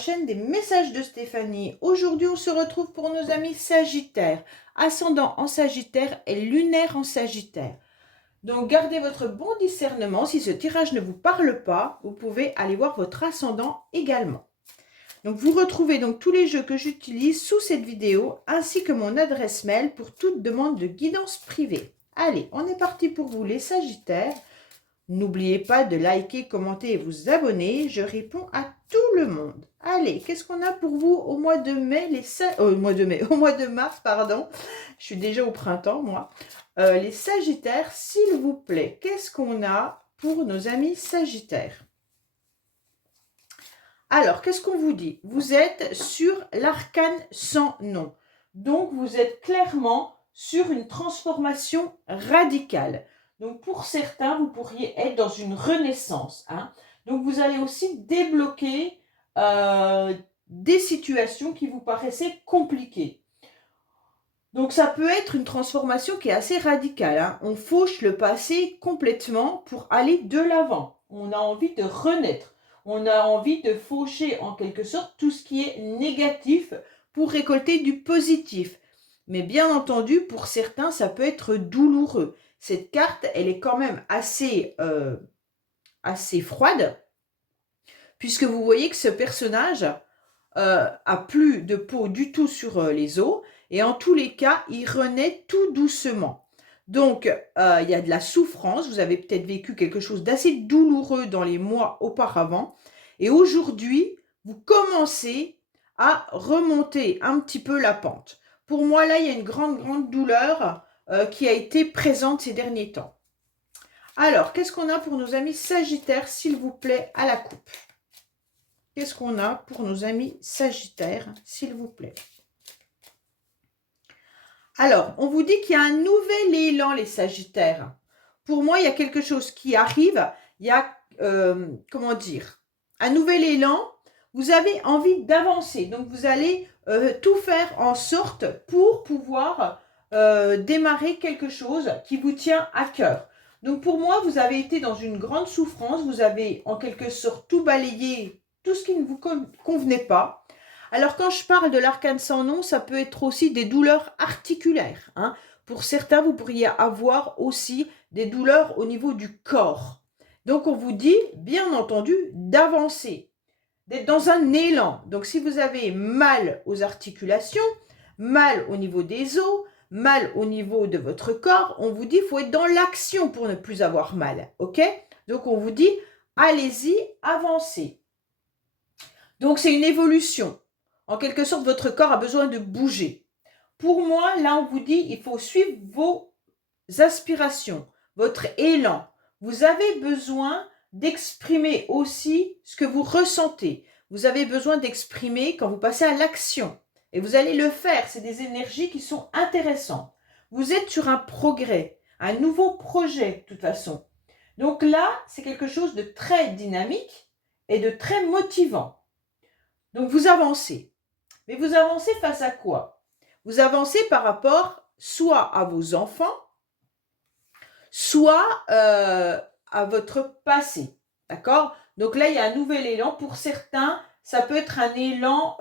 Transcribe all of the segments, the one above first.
chaîne des messages de Stéphanie. Aujourd'hui, on se retrouve pour nos amis Sagittaires, ascendant en Sagittaire et lunaire en Sagittaire. Donc, gardez votre bon discernement. Si ce tirage ne vous parle pas, vous pouvez aller voir votre ascendant également. Donc, vous retrouvez donc tous les jeux que j'utilise sous cette vidéo, ainsi que mon adresse mail pour toute demande de guidance privée. Allez, on est parti pour vous les Sagittaires. N'oubliez pas de liker, commenter et vous abonner. Je réponds à tout le monde. Allez, qu'est-ce qu'on a pour vous au mois de mai, au mois de mars, pardon. Je suis déjà au printemps, moi. Les Sagittaires, s'il vous plaît, qu'est-ce qu'on a pour nos amis Sagittaires? Alors, qu'est-ce qu'on vous dit? Vous êtes sur l'arcane sans nom. Donc, vous êtes clairement sur une transformation radicale. Donc, pour certains, vous pourriez être dans une renaissance. Donc, vous allez aussi débloquer des situations qui vous paraissaient compliquées. Donc, ça peut être une transformation qui est assez radicale. On fauche le passé complètement pour aller de l'avant. On a envie de renaître. On a envie de faucher en quelque sorte tout ce qui est négatif pour récolter du positif. Mais bien entendu, pour certains, ça peut être douloureux. Cette carte, elle est quand même assez froide, puisque vous voyez que ce personnage a plus de peau du tout sur les os, et en tous les cas, il renaît tout doucement. Donc, il y a de la souffrance, vous avez peut-être vécu quelque chose d'assez douloureux dans les mois auparavant, et aujourd'hui, vous commencez à remonter un petit peu la pente. Pour moi, là, il y a une grande douleur qui a été présente ces derniers temps. Alors, qu'est-ce qu'on a pour nos amis Sagittaires, s'il vous plaît, à la coupe? Qu'est-ce qu'on a pour nos amis Sagittaires, s'il vous plaît? Alors, on vous dit qu'il y a un nouvel élan, les Sagittaires. Pour moi, il y a quelque chose qui arrive. Il y a, comment dire, un nouvel élan. Vous avez envie d'avancer. Donc, vous allez tout faire en sorte pour pouvoir démarrer quelque chose qui vous tient à cœur. Donc, pour moi, vous avez été dans une grande souffrance. Vous avez, en quelque sorte, tout balayé, tout ce qui ne vous convenait pas. Alors, quand je parle de l'arcane sans nom, ça peut être aussi des douleurs articulaires. Pour certains, vous pourriez avoir aussi des douleurs au niveau du corps. Donc, on vous dit, bien entendu, d'avancer, d'être dans un élan. Donc, si vous avez mal aux articulations, mal au niveau des os, mal au niveau de votre corps, on vous dit qu'il faut être dans l'action pour ne plus avoir mal. Ok? Donc, on vous dit, allez-y, avancez. Donc, c'est une évolution. En quelque sorte, votre corps a besoin de bouger. Pour moi, là, on vous dit, il faut suivre vos aspirations, votre élan. Vous avez besoin d'exprimer aussi ce que vous ressentez. Vous avez besoin d'exprimer quand vous passez à l'action. Et vous allez le faire. C'est des énergies qui sont intéressantes. Vous êtes sur un progrès, un nouveau projet, de toute façon. Donc là, c'est quelque chose de très dynamique et de très motivant. Donc, vous avancez. Mais vous avancez face à quoi? Vous avancez par rapport soit à vos enfants, soit à votre passé. D'accord? Donc là, il y a un nouvel élan. Pour certains, ça peut être un élan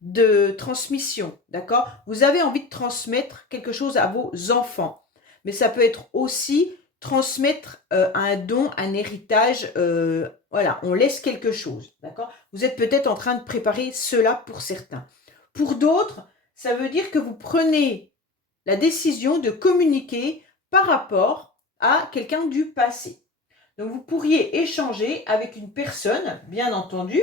de transmission. D'accord? Vous avez envie de transmettre quelque chose à vos enfants. Mais ça peut être aussi transmettre un don, un héritage. Voilà, on laisse quelque chose. D'accord? Vous êtes peut-être en train de préparer cela pour certains. Pour d'autres, ça veut dire que vous prenez la décision de communiquer par rapport à quelqu'un du passé. Donc, vous pourriez échanger avec une personne, bien entendu,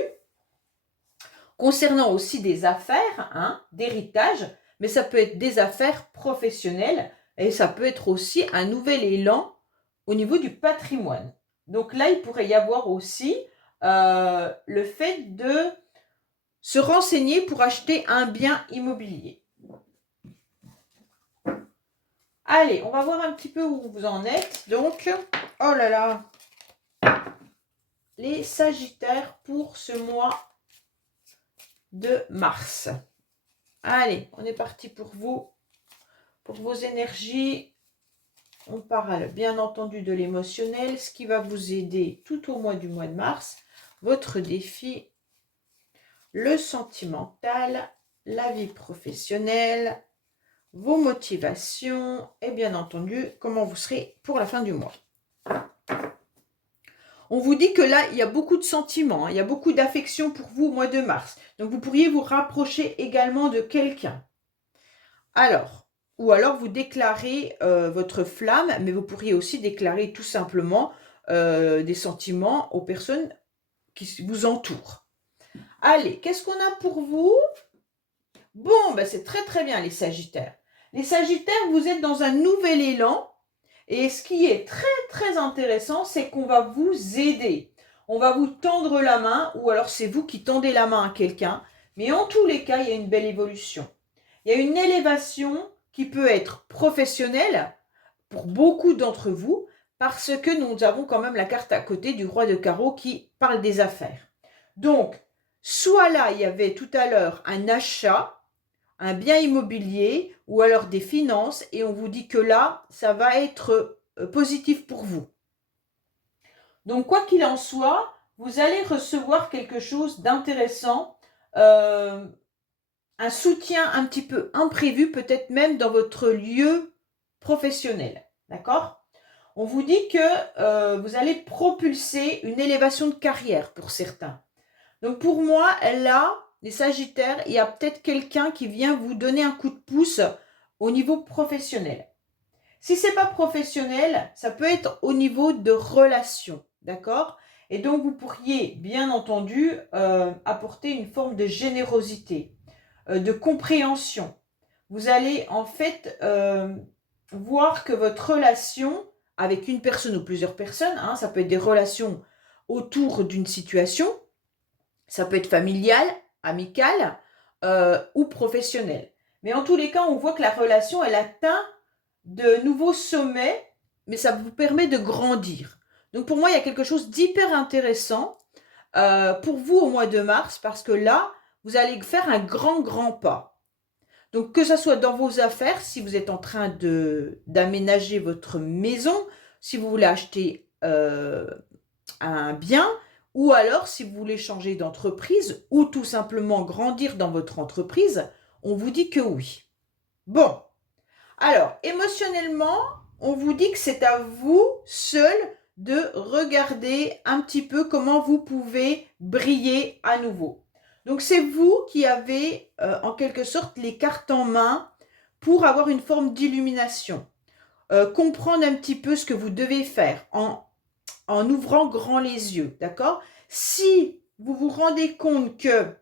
concernant aussi des affaires, d'héritage, mais ça peut être des affaires professionnelles et ça peut être aussi un nouvel élan au niveau du patrimoine. Donc là, il pourrait y avoir aussi le fait de se renseigner pour acheter un bien immobilier. Allez, on va voir un petit peu où vous en êtes. Donc, oh là là, les Sagittaires pour ce mois de mars. Allez, on est parti pour vous, pour vos énergies. On parle bien entendu de l'émotionnel, ce qui va vous aider tout au mois de mars. votre défi, le sentimental, la vie professionnelle, vos motivations et bien entendu, comment vous serez pour la fin du mois. On vous dit que là, il y a beaucoup de sentiments, hein, il y a beaucoup d'affection pour vous au mois de mars. Donc, vous pourriez vous rapprocher également de quelqu'un. Alors, ou alors vous déclarez votre flamme, mais vous pourriez aussi déclarer tout simplement des sentiments aux personnes qui vous entourent. Allez, qu'est-ce qu'on a pour vous? Bon, ben c'est très très bien les Sagittaires. Les Sagittaires, vous êtes dans un nouvel élan. Et ce qui est très très intéressant, c'est qu'on va vous aider. On va vous tendre la main, ou alors c'est vous qui tendez la main à quelqu'un. Mais en tous les cas, il y a une belle évolution. Il y a une élévation qui peut être professionnelle pour beaucoup d'entre vous, parce que nous avons quand même la carte à côté du roi de carreau qui parle des affaires. Donc, soit là, il y avait tout à l'heure un achat, un bien immobilier ou alors des finances et on vous dit que là, ça va être positif pour vous. Donc, quoi qu'il en soit, vous allez recevoir quelque chose d'intéressant, un soutien un petit peu imprévu, peut-être même dans votre lieu professionnel. D'accord? On vous dit que vous allez propulser une élévation de carrière pour certains. Donc, pour moi, là, les Sagittaires, il y a peut-être quelqu'un qui vient vous donner un coup de pouce au niveau professionnel. Si ce n'est pas professionnel, ça peut être au niveau de relations, d'accord? Et donc, vous pourriez, bien entendu, apporter une forme de générosité, de compréhension. Vous allez, en fait, voir que votre relation avec une personne ou plusieurs personnes, hein, ça peut être des relations autour d'une situation, ça peut être familial, amical ou professionnel. Mais en tous les cas, on voit que la relation, elle atteint de nouveaux sommets, mais ça vous permet de grandir. Donc pour moi, il y a quelque chose d'hyper intéressant pour vous au mois de mars, parce que là, vous allez faire un grand pas. Donc que ce soit dans vos affaires, si vous êtes en train d'aménager votre maison, si vous voulez acheter un bien, ou alors si vous voulez changer d'entreprise ou tout simplement grandir dans votre entreprise, on vous dit que oui. Bon, alors émotionnellement, on vous dit que c'est à vous seul de regarder un petit peu comment vous pouvez briller à nouveau. Donc c'est vous qui avez en quelque sorte les cartes en main pour avoir une forme d'illumination. Comprendre un petit peu ce que vous devez faire en ouvrant grand les yeux, d'accord? Si vous vous rendez compte que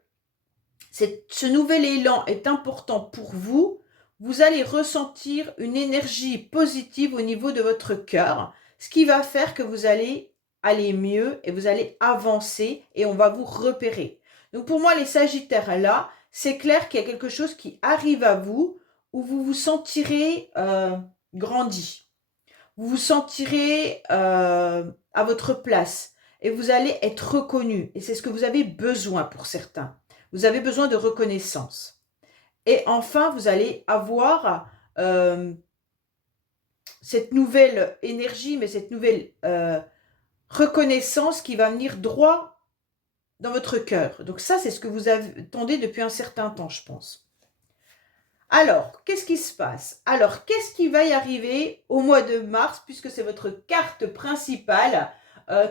ce nouvel élan est important pour vous, vous allez ressentir une énergie positive au niveau de votre cœur, ce qui va faire que vous allez aller mieux et vous allez avancer et on va vous repérer. Donc pour moi, les Sagittaires là, c'est clair qu'il y a quelque chose qui arrive à vous où vous vous sentirez grandi. Vous vous sentirez à votre place et vous allez être reconnu. Et c'est ce que vous avez besoin pour certains. Vous avez besoin de reconnaissance. Et enfin, vous allez avoir cette nouvelle énergie, mais cette nouvelle reconnaissance qui va venir droit dans votre cœur. Donc ça, c'est ce que vous attendez depuis un certain temps, je pense. Alors, qu'est-ce qui se passe? Alors, qu'est-ce qui va y arriver au mois de mars, puisque c'est votre carte principale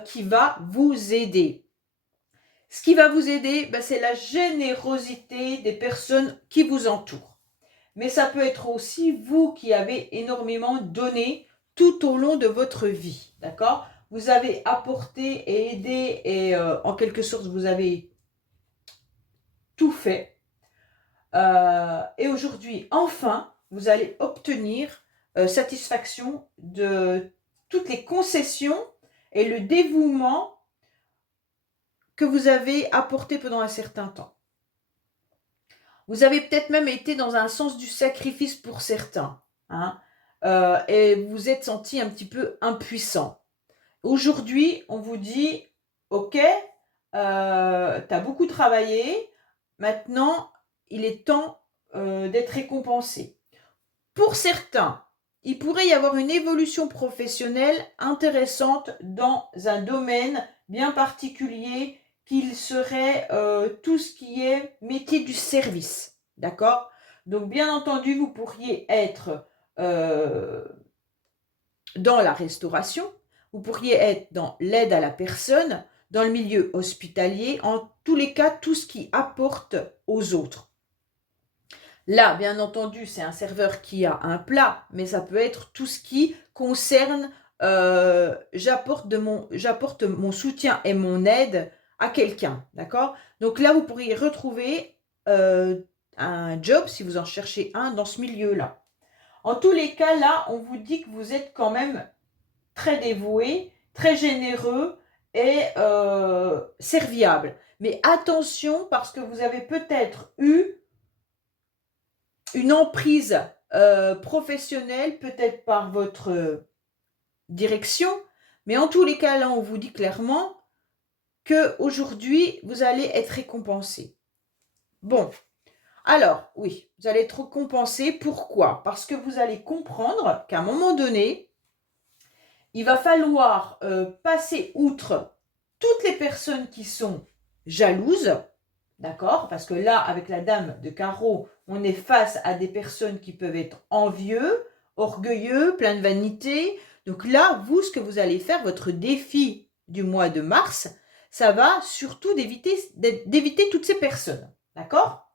qui va vous aider? Ce qui va vous aider, c'est la générosité des personnes qui vous entourent. Mais ça peut être aussi vous qui avez énormément donné tout au long de votre vie, d'accord? Vous avez apporté et aidé et en quelque sorte, vous avez tout fait. Et aujourd'hui, enfin, vous allez obtenir satisfaction de toutes les concessions et le dévouement que vous avez apporté pendant un certain temps. Vous avez peut-être même été dans un sens du sacrifice pour certains, hein, et vous vous êtes senti un petit peu impuissant. Aujourd'hui, on vous dit, ok, tu as beaucoup travaillé, maintenant, il est temps d'être récompensé. Pour certains, il pourrait y avoir une évolution professionnelle intéressante dans un domaine bien particulier qu'il serait tout ce qui est métier du service. D'accord? Donc, bien entendu, vous pourriez être dans la restauration, vous pourriez être dans l'aide à la personne, dans le milieu hospitalier, en tous les cas, tout ce qui apporte aux autres. Là, bien entendu, c'est un serveur qui a un plat, mais ça peut être tout ce qui concerne j'apporte mon soutien et mon aide à quelqu'un, d'accord? Donc là, vous pourriez retrouver un job, si vous en cherchez un, dans ce milieu-là. En tous les cas, là, on vous dit que vous êtes quand même très dévoué, très généreux et serviable. Mais attention, parce que vous avez peut-être eu une emprise professionnelle, peut-être par votre direction, mais en tous les cas, là, on vous dit clairement qu'aujourd'hui, vous allez être récompensé. Bon, alors, oui, vous allez être récompensé. Pourquoi? Parce que vous allez comprendre qu'à un moment donné, il va falloir passer outre toutes les personnes qui sont jalouses, d'accord? Parce que là, avec la dame de carreau, on est face à des personnes qui peuvent être envieux, orgueilleux, plein de vanité. Donc là, vous, ce que vous allez faire, votre défi du mois de mars, ça va surtout d'éviter toutes ces personnes, d'accord?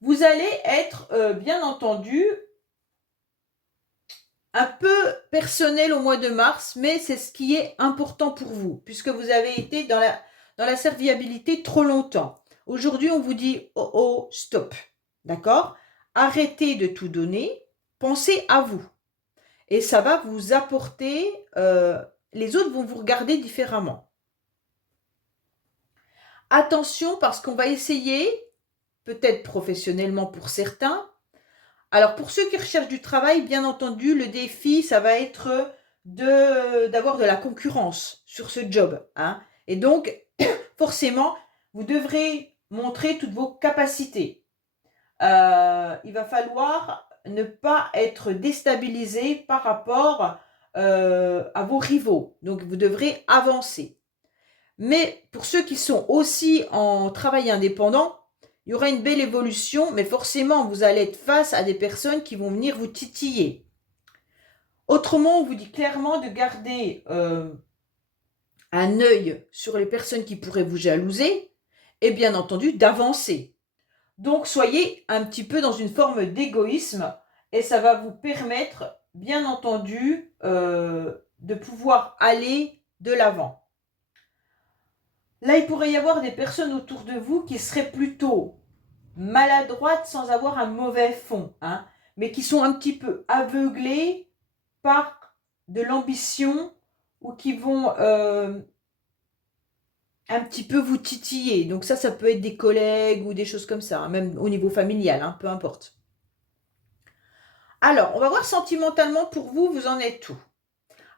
Vous allez être, bien entendu, un peu personnel au mois de mars, mais c'est ce qui est important pour vous, puisque vous avez été dans la serviabilité trop longtemps. Aujourd'hui, on vous dit « Oh, oh, stop ». D'accord? Arrêtez de tout donner, pensez à vous. Et ça va vous apporter, les autres vont vous regarder différemment. Attention, parce qu'on va essayer, peut-être professionnellement pour certains. Alors, pour ceux qui recherchent du travail, bien entendu, le défi, ça va être d'avoir de la concurrence sur ce job, hein. Et donc, forcément, vous devrez montrer toutes vos capacités. Il va falloir ne pas être déstabilisé par rapport à vos rivaux. Donc, vous devrez avancer. Mais pour ceux qui sont aussi en travail indépendant, il y aura une belle évolution, mais forcément, vous allez être face à des personnes qui vont venir vous titiller. Autrement, on vous dit clairement de garder un œil sur les personnes qui pourraient vous jalouser et bien entendu d'avancer. Donc, soyez un petit peu dans une forme d'égoïsme et ça va vous permettre, bien entendu, de pouvoir aller de l'avant. Là, il pourrait y avoir des personnes autour de vous qui seraient plutôt maladroites sans avoir un mauvais fond, hein, mais qui sont un petit peu aveuglées par de l'ambition ou qui vont un petit peu vous titiller. Donc ça peut être des collègues ou des choses comme ça, hein, même au niveau familial, hein, peu importe. Alors, on va voir sentimentalement pour vous, vous en êtes où?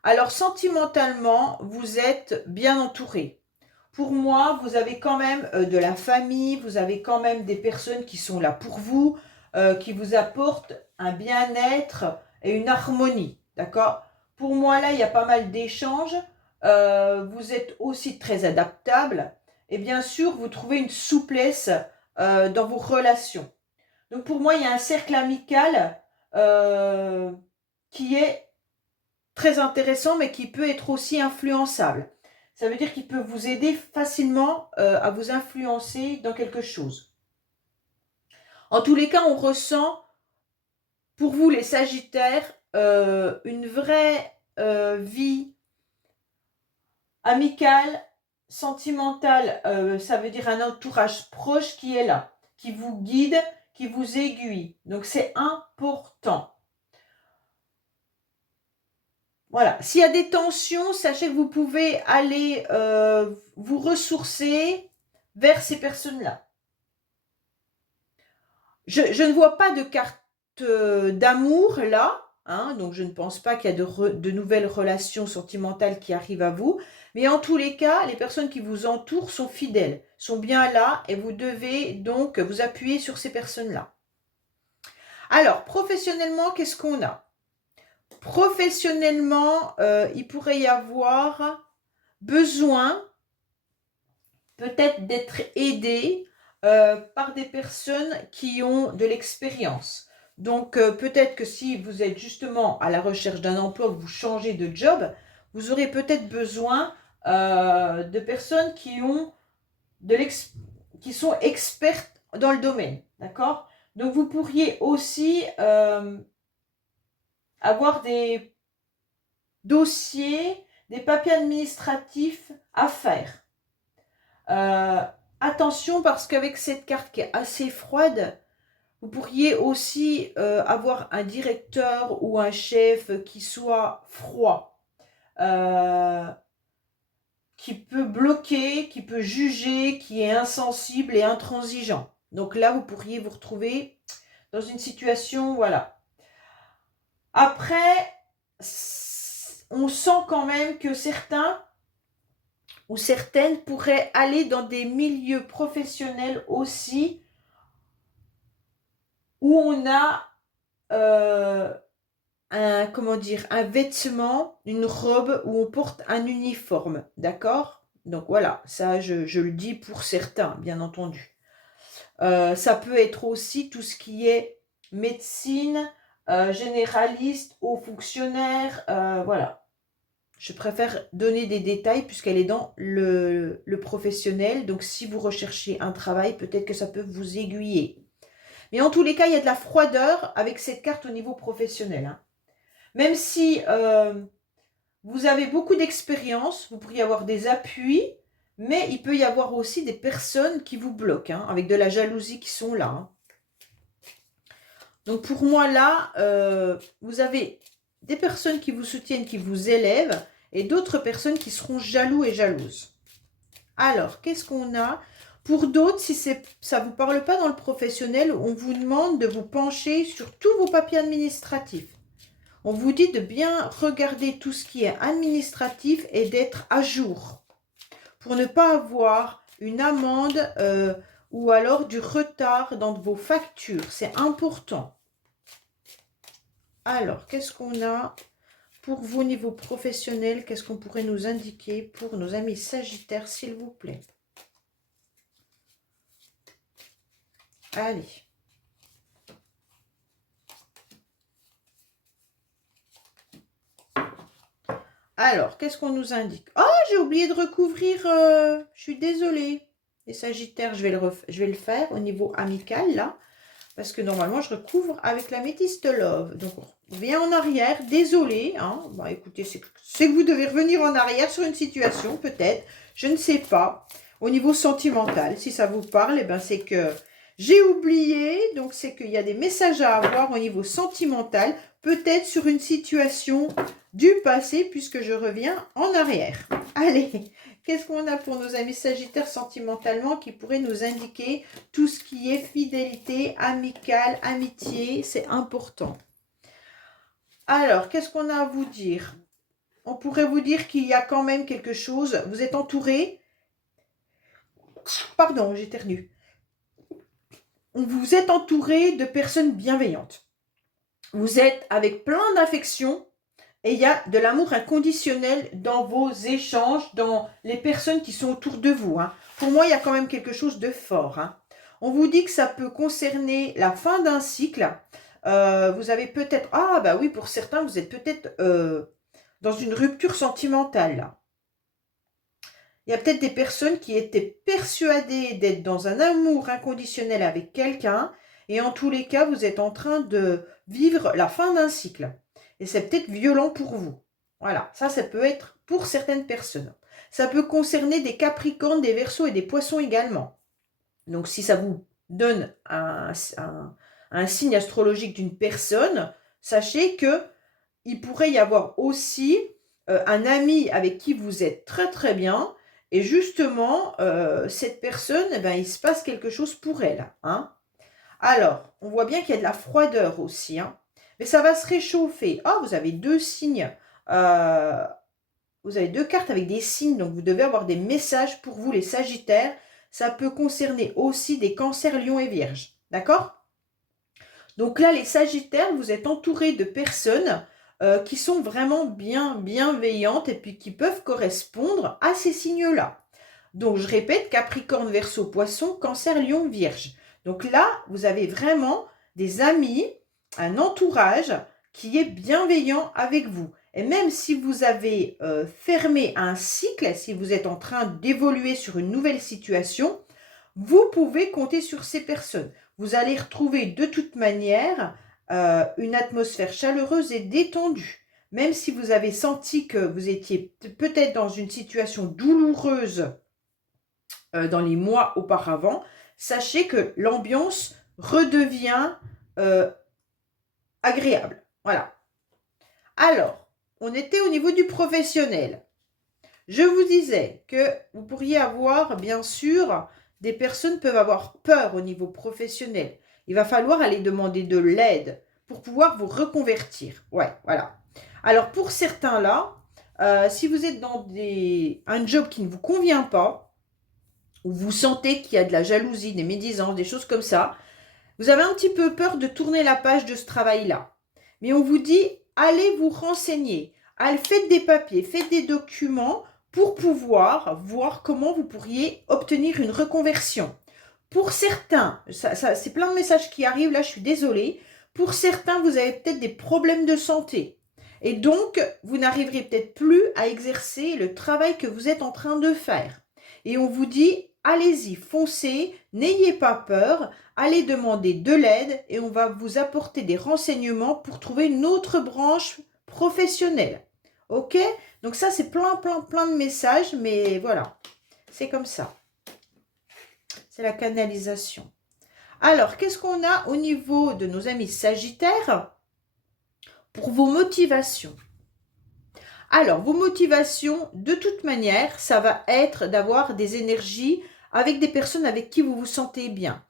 Alors, sentimentalement, vous êtes bien entouré. Pour moi, vous avez quand même de la famille, vous avez quand même des personnes qui sont là pour vous, qui vous apportent un bien-être et une harmonie, d'accord? Pour moi, là, il y a pas mal d'échanges. Vous êtes aussi très adaptable et bien sûr, vous trouvez une souplesse dans vos relations. Donc, pour moi, il y a un cercle amical qui est très intéressant, mais qui peut être aussi influençable. Ça veut dire qu'il peut vous aider facilement à vous influencer dans quelque chose. En tous les cas, on ressent, pour vous les Sagittaires, une vraie vie amicale, sentimentale. Ça veut dire un entourage proche qui est là, qui vous guide, qui vous aiguille. Donc, c'est important. Voilà, s'il y a des tensions, sachez que vous pouvez aller vous ressourcer vers ces personnes-là. Je ne vois pas de carte d'amour là, hein, donc je ne pense pas qu'il y a de nouvelles relations sentimentales qui arrivent à vous. Mais en tous les cas, les personnes qui vous entourent sont fidèles, sont bien là et vous devez donc vous appuyer sur ces personnes-là. Alors, professionnellement, qu'est-ce qu'on a? Professionnellement, il pourrait y avoir besoin peut-être d'être aidé par des personnes qui ont de l'expérience. Donc, peut-être que si vous êtes justement à la recherche d'un emploi, que vous changez de job, vous aurez peut-être besoin de personnes qui sont expertes dans le domaine, d'accord? Donc, vous pourriez aussi avoir des dossiers, des papiers administratifs à faire. Attention parce qu'avec cette carte qui est assez froide, vous pourriez aussi avoir un directeur ou un chef qui soit froid, qui peut bloquer, qui peut juger, qui est insensible et intransigeant. Donc là, vous pourriez vous retrouver dans une situation, voilà. Après, on sent quand même que certains ou certaines pourraient aller dans des milieux professionnels aussi où on a un vêtement, une robe, où on porte un uniforme, d'accord? Donc voilà, ça je le dis pour certains, bien entendu. Ça peut être aussi tout ce qui est médecine, généraliste, haut fonctionnaire, voilà. Je préfère donner des détails puisqu'elle est dans le professionnel. Donc, si vous recherchez un travail, peut-être que ça peut vous aiguiller. Mais en tous les cas, il y a de la froideur avec cette carte au niveau professionnel. Hein. Même si vous avez beaucoup d'expérience, vous pourriez avoir des appuis, mais il peut y avoir aussi des personnes qui vous bloquent, hein, avec de la jalousie qui sont là. Hein. Donc, pour moi, là, vous avez des personnes qui vous soutiennent, qui vous élèvent, et d'autres personnes qui seront jaloux et jalouses. Alors, qu'est-ce qu'on a? Pour d'autres, si ça ne vous parle pas dans le professionnel, on vous demande de vous pencher sur tous vos papiers administratifs. On vous dit de bien regarder tout ce qui est administratif et d'être à jour pour ne pas avoir une amende ou alors du retard dans vos factures. C'est important. Alors, qu'est-ce qu'on a pour vous au niveau professionnel? Qu'est-ce qu'on pourrait nous indiquer pour nos amis Sagittaires, s'il vous plaît? Allez. Alors, qu'est-ce qu'on nous indique? Oh, j'ai oublié de recouvrir. Je suis désolée. Les Sagittaires, je vais le faire au niveau amical, là. Parce que normalement, je recouvre avec la métiste love. Donc, on revient en arrière. Désolée. Hein. Bah, écoutez, c'est que vous devez revenir en arrière sur une situation, peut-être. Je ne sais pas. Au niveau sentimental, si ça vous parle, eh ben, c'est que j'ai oublié. Donc, c'est qu'il y a des messages à avoir au niveau sentimental. Peut-être sur une situation du passé, puisque je reviens en arrière. Allez, qu'est-ce qu'on a pour nos amis Sagittaires sentimentalement qui pourrait nous indiquer tout ce qui est fidélité, amicale, amitié, c'est important. Alors, qu'est-ce qu'on a à vous dire? On pourrait vous dire qu'il y a quand même quelque chose. Vous êtes entouré. Pardon, j'éternue. Vous êtes entouré de personnes bienveillantes. Vous êtes avec plein d'affection. Et il y a de l'amour inconditionnel dans vos échanges, dans les personnes qui sont autour de vous. Hein. Pour moi, il y a quand même quelque chose de fort. Hein. On vous dit que ça peut concerner la fin d'un cycle. Vous avez peut-être... Ah, bah oui, pour certains, vous êtes peut-être dans une rupture sentimentale. Là. Il y a peut-être des personnes qui étaient persuadées d'être dans un amour inconditionnel avec quelqu'un. Et en tous les cas, vous êtes en train de vivre la fin d'un cycle. Et c'est peut-être violent pour vous. Voilà, ça peut être pour certaines personnes. Ça peut concerner des Capricornes, des Verseaux et des Poissons également. Donc, si ça vous donne un signe astrologique d'une personne, sachez que il pourrait y avoir aussi un ami avec qui vous êtes très très bien. Et justement, cette personne, eh ben, il se passe quelque chose pour elle. Hein. Alors, on voit bien qu'il y a de la froideur aussi. Hein. Mais ça va se réchauffer. Ah, vous avez deux signes. Vous avez deux cartes avec des signes. Donc, vous devez avoir des messages pour vous, les Sagittaires. Ça peut concerner aussi des Cancers, Lions et Vierges. D'accord? Donc là, les Sagittaires, vous êtes entourés de personnes qui sont vraiment bienveillantes et puis qui peuvent correspondre à ces signes-là. Donc, je répète, Capricorne, Verseau, Poisson, Cancer, Lion, Vierge. Donc là, vous avez vraiment des amis, un entourage qui est bienveillant avec vous. Et même si vous avez fermé un cycle, si vous êtes en train d'évoluer sur une nouvelle situation, vous pouvez compter sur ces personnes. Vous allez retrouver de toute manière une atmosphère chaleureuse et détendue. Même si vous avez senti que vous étiez peut-être dans une situation douloureuse dans les mois auparavant, sachez que l'ambiance redevient agréable. Voilà. Alors, on était au niveau du professionnel. Je vous disais que vous pourriez avoir, bien sûr, des personnes peuvent avoir peur au niveau professionnel. Il va falloir aller demander de l'aide pour pouvoir vous reconvertir. Ouais, voilà. Alors, pour certains là, si vous êtes dans un job qui ne vous convient pas, ou vous sentez qu'il y a de la jalousie, des médisances, des choses comme ça, vous avez un petit peu peur de tourner la page de ce travail-là. Mais on vous dit, allez vous renseigner, faites des papiers, faites des documents pour pouvoir voir comment vous pourriez obtenir une reconversion. Pour certains, c'est plein de messages qui arrivent, là je suis désolée, pour certains vous avez peut-être des problèmes de santé. Et donc, vous n'arriverez peut-être plus à exercer le travail que vous êtes en train de faire. Et on vous dit, allez-y, foncez, n'ayez pas peur, allez demander de l'aide et on va vous apporter des renseignements pour trouver une autre branche professionnelle. Ok? Donc ça, c'est plein de messages, mais voilà, c'est comme ça. C'est la canalisation. Alors, qu'est-ce qu'on a au niveau de nos amis Sagittaires pour vos motivations? Alors, vos motivations, de toute manière, ça va être d'avoir des énergies avec des personnes avec qui vous vous sentez bien.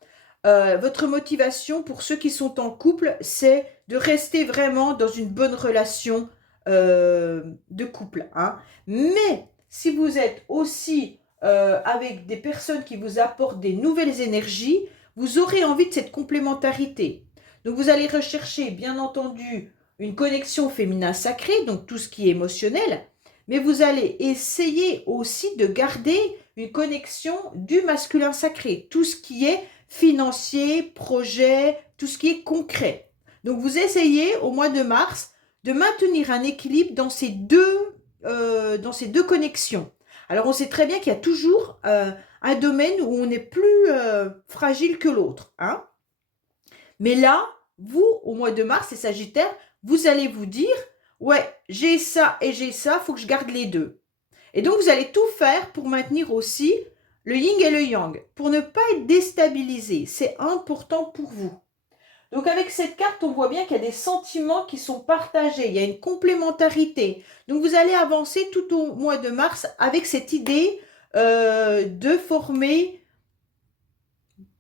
Votre motivation, pour ceux qui sont en couple, c'est de rester vraiment dans une bonne relation de couple. Hein. Mais si vous êtes aussi avec des personnes qui vous apportent des nouvelles énergies, vous aurez envie de cette complémentarité. Donc, vous allez rechercher, bien entendu, une connexion féminin sacré, donc tout ce qui est émotionnel, mais vous allez essayer aussi de garder une connexion du masculin sacré, tout ce qui est financier, projet, tout ce qui est concret. Donc vous essayez au mois de mars de maintenir un équilibre dans ces deux connexions. Alors on sait très bien qu'il y a toujours un domaine où on est plus fragile que l'autre. Hein. Mais là, vous, au mois de mars, c'est Sagittaire, vous allez vous dire, ouais, j'ai ça et j'ai ça, il faut que je garde les deux. Et donc, vous allez tout faire pour maintenir aussi le yin et le yang, pour ne pas être déstabilisé. C'est important pour vous. Donc, avec cette carte, on voit bien qu'il y a des sentiments qui sont partagés. Il y a une complémentarité. Donc, vous allez avancer tout au mois de mars avec cette idée de former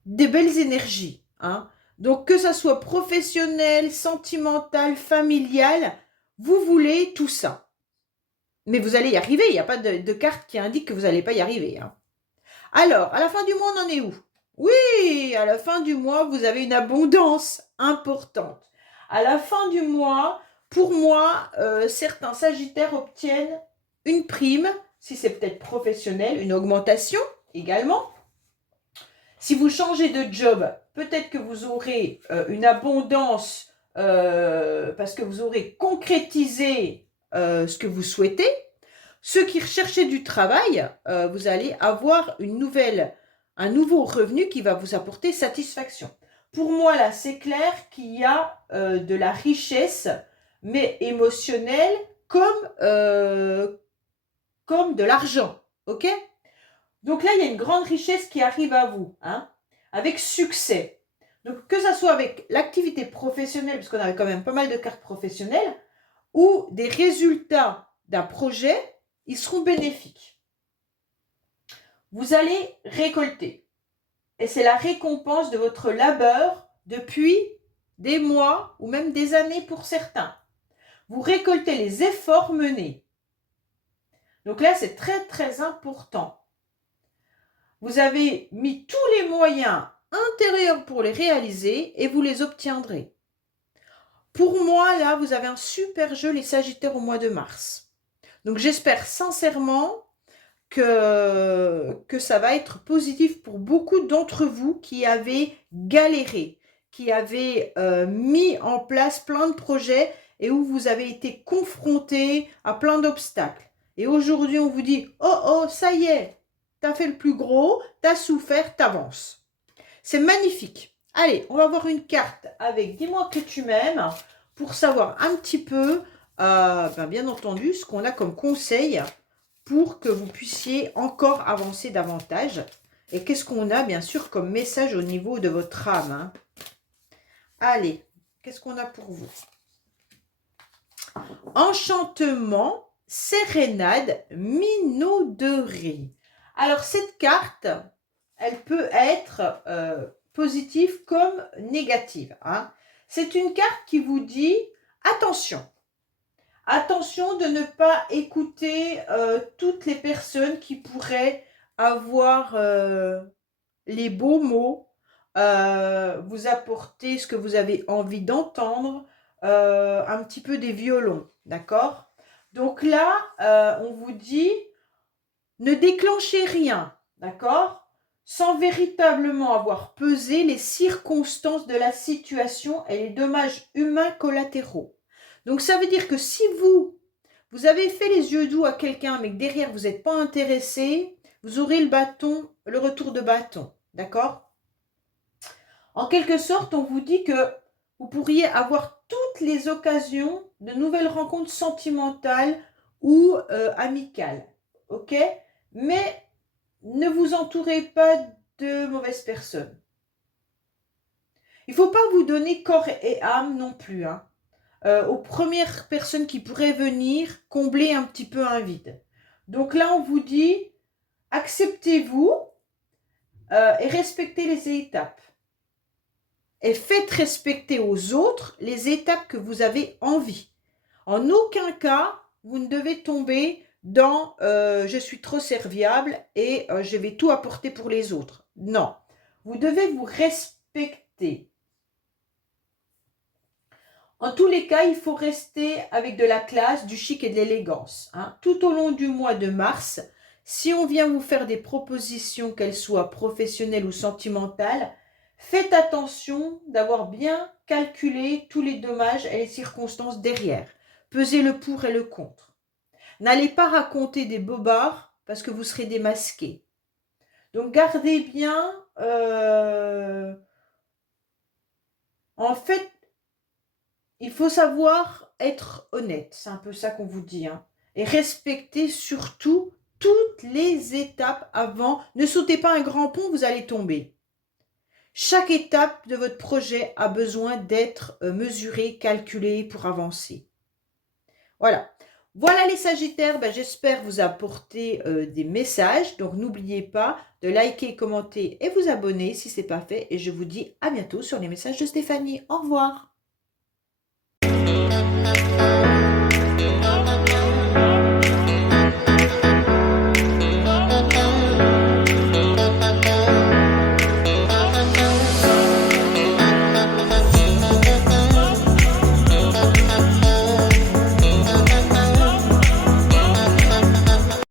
des belles énergies. Hein. Donc, que ça soit professionnel, sentimental, familial, vous voulez tout ça. Mais vous allez y arriver. Il n'y a pas de carte qui indique que vous n'allez pas y arriver. Hein. Alors, à la fin du mois, on en est où? Oui, à la fin du mois, vous avez une abondance importante. À la fin du mois, pour moi, certains Sagittaires obtiennent une prime, si c'est peut-être professionnel, une augmentation également. Si vous changez de job, peut-être que vous aurez une abondance parce que vous aurez concrétisé ce que vous souhaitez. Ceux qui recherchaient du travail, vous allez avoir un nouveau revenu qui va vous apporter satisfaction. Pour moi, là, c'est clair qu'il y a de la richesse, mais émotionnelle comme de l'argent. Ok ? Donc là, il y a une grande richesse qui arrive à vous, hein, avec succès. Donc que ça soit avec l'activité professionnelle, parce qu'on a quand même pas mal de cartes professionnelles, ou des résultats d'un projet, ils seront bénéfiques. Vous allez récolter. Et c'est la récompense de votre labeur depuis des mois ou même des années pour certains. Vous récoltez les efforts menés. Donc là, c'est très, très important. Vous avez mis tous les moyens intérieurs pour les réaliser et vous les obtiendrez. Pour moi, là, vous avez un super jeu, les Sagittaires, au mois de mars. Donc, j'espère sincèrement que ça va être positif pour beaucoup d'entre vous qui avez galéré, qui avez mis en place plein de projets et où vous avez été confrontés à plein d'obstacles. Et aujourd'hui, on vous dit, oh, oh, ça y est, t'as fait le plus gros, t'as souffert, t'avances. C'est magnifique. Allez, on va voir une carte avec dis-moi que tu m'aimes pour savoir un petit peu, bien entendu, ce qu'on a comme conseil pour que vous puissiez encore avancer davantage. Et qu'est-ce qu'on a, bien sûr, comme message au niveau de votre âme, hein. Allez, qu'est-ce qu'on a pour vous? Enchantement, sérénade, minauderie. Alors, cette carte, elle peut être positive comme négative, hein. C'est une carte qui vous dit, attention, attention de ne pas écouter toutes les personnes qui pourraient avoir les beaux mots, vous apporter ce que vous avez envie d'entendre, un petit peu des violons, d'accord? Donc là, on vous dit, ne déclenchez rien, d'accord? Sans véritablement avoir pesé les circonstances de la situation et les dommages humains collatéraux. Donc ça veut dire que si vous avez fait les yeux doux à quelqu'un, mais que derrière vous n'êtes pas intéressé, vous aurez le bâton, le retour de bâton, d'accord? En quelque sorte, on vous dit que vous pourriez avoir toutes les occasions de nouvelles rencontres sentimentales ou amicales, ok? Mais ne vous entourez pas de mauvaises personnes. Il ne faut pas vous donner corps et âme non plus, hein. Aux premières personnes qui pourraient venir combler un petit peu un vide. Donc là, on vous dit, acceptez-vous et respectez les étapes. Et faites respecter aux autres les étapes que vous avez envie. En aucun cas, vous ne devez tomber dans je suis trop serviable et je vais tout apporter pour les autres. Non, vous devez vous respecter. En tous les cas, il faut rester avec de la classe, du chic et de l'élégance, hein. Tout au long du mois de mars, si on vient vous faire des propositions, qu'elles soient professionnelles ou sentimentales, faites attention d'avoir bien calculé tous les dommages et les circonstances derrière. Pesez le pour et le contre. N'allez pas raconter des bobards parce que vous serez démasqué. Donc gardez bien, en fait, il faut savoir être honnête, c'est un peu ça qu'on vous dit, hein. Et respecter surtout toutes les étapes avant. Ne sautez pas un grand pont, vous allez tomber. Chaque étape de votre projet a besoin d'être mesurée, calculée pour avancer. Voilà. Voilà les Sagittaires, j'espère vous apporter des messages. Donc n'oubliez pas de liker, commenter et vous abonner si ce n'est pas fait. Et je vous dis à bientôt sur les messages de Stéphanie. Au revoir.